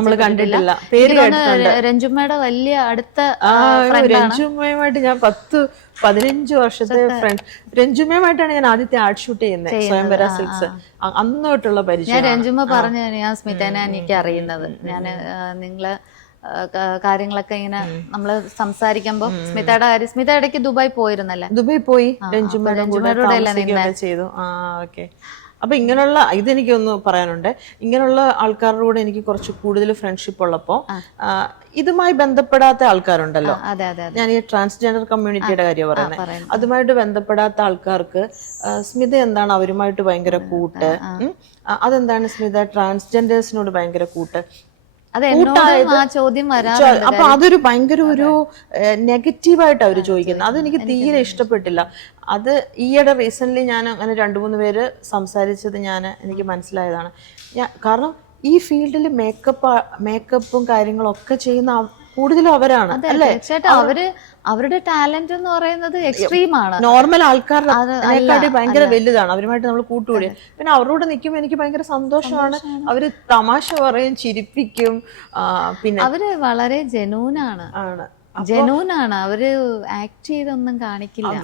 നമ്മൾ കണ്ടിട്ടില്ല, പേര് കേട്ടിട്ടുണ്ട്. രഞ്ജുമ്മയുടെ വലിയ അടുത്ത രഞ്ജുമ്മയുമായിട്ട് ഞാൻ 10-15 വർഷത്തെ ഫ്രണ്ട്. രഞ്ജുമ്മയുമായിട്ടാണ് ഞാൻ ആദ്യത്തെ ആർട്ട് ഷൂട്ട് ചെയ്യുന്നത്, സ്വയംവര സിൽക്സ്. അന്ന് തൊട്ടുള്ള പരിചയം. ഞാൻ രഞ്ജുമ്മ പറഞ്ഞു, ഞാൻ സ്മിതേനെ എനിക്ക് അറിയുന്നത്. ഞാൻ നിങ്ങള് കാര്യങ്ങളൊക്കെ ഇങ്ങനെ നമ്മള് സംസാരിക്കുമ്പോ സ്മിതയുടെ കാര്യം, സ്മിത ഇടയ്ക്ക് ദുബായ് പോയിരുന്നല്ലേ? ദുബായ് പോയി, രഞ്ജുമ്മയുടെ ചെയ്തു. ഓക്കെ. അപ്പൊ ഇങ്ങനെയുള്ള ഇതെനിക്കൊന്ന് പറയാനുണ്ട്. ഇങ്ങനെയുള്ള ആൾക്കാരുടെ കൂടെ എനിക്ക് കുറച്ച് കൂടുതൽ ഫ്രണ്ട്ഷിപ്പ് ഉള്ളപ്പോ ഇതുമായി ബന്ധപ്പെടാത്ത ആൾക്കാരുണ്ടല്ലോ, ഞാൻ ഈ ട്രാൻസ്ജെൻഡർ കമ്മ്യൂണിറ്റിയുടെ കാര്യം പറയുന്നത്, അതുമായിട്ട് ബന്ധപ്പെടാത്ത ആൾക്കാർക്ക് സ്മിത എന്താണ് അവരുമായിട്ട് ഭയങ്കര കൂട്ട്, അതെന്താണ് സ്മിത ട്രാൻസ്ജെൻഡേഴ്സിനോട് ഭയങ്കര കൂട്ട്, അപ്പൊ അതൊരു ഭയങ്കര ഒരു നെഗറ്റീവായിട്ട് അവര് ചോദിക്കുന്നത്. അതെനിക്ക് തീരെ ഇഷ്ടപ്പെട്ടില്ല. അത് ഈയിടെ റീസെന്റ് ഞാൻ അങ്ങനെ 2-3 പേര് സംസാരിച്ചത് എനിക്ക് മനസ്സിലായതാണ്. കാരണം ഈ ഫീൽഡിൽ മേക്കപ്പും കാര്യങ്ങളും ഒക്കെ ചെയ്യുന്ന കൂടുതലും അവരാണ് അല്ലേ? അവരുടെ ടാലന്റ് എന്ന് പറയുന്നത് എക്സ്ട്രീം ആണ്. നോർമൽ ആൾക്കാരുടെ ഭയങ്കര വലുതാണ്. അവരുമായിട്ട് നമ്മൾ കൂട്ടുകൂടി, പിന്നെ അവരോട് നിൽക്കുമ്പോൾ എനിക്ക് ഭയങ്കര സന്തോഷമാണ്. അവര് തമാശ പറയും, ചിരിപ്പിക്കും. പിന്നെ അവര് വളരെ ജെനൂനാണ്. അവര് ആക്ട് ചെയ്തൊന്നും കാണിക്കില്ല.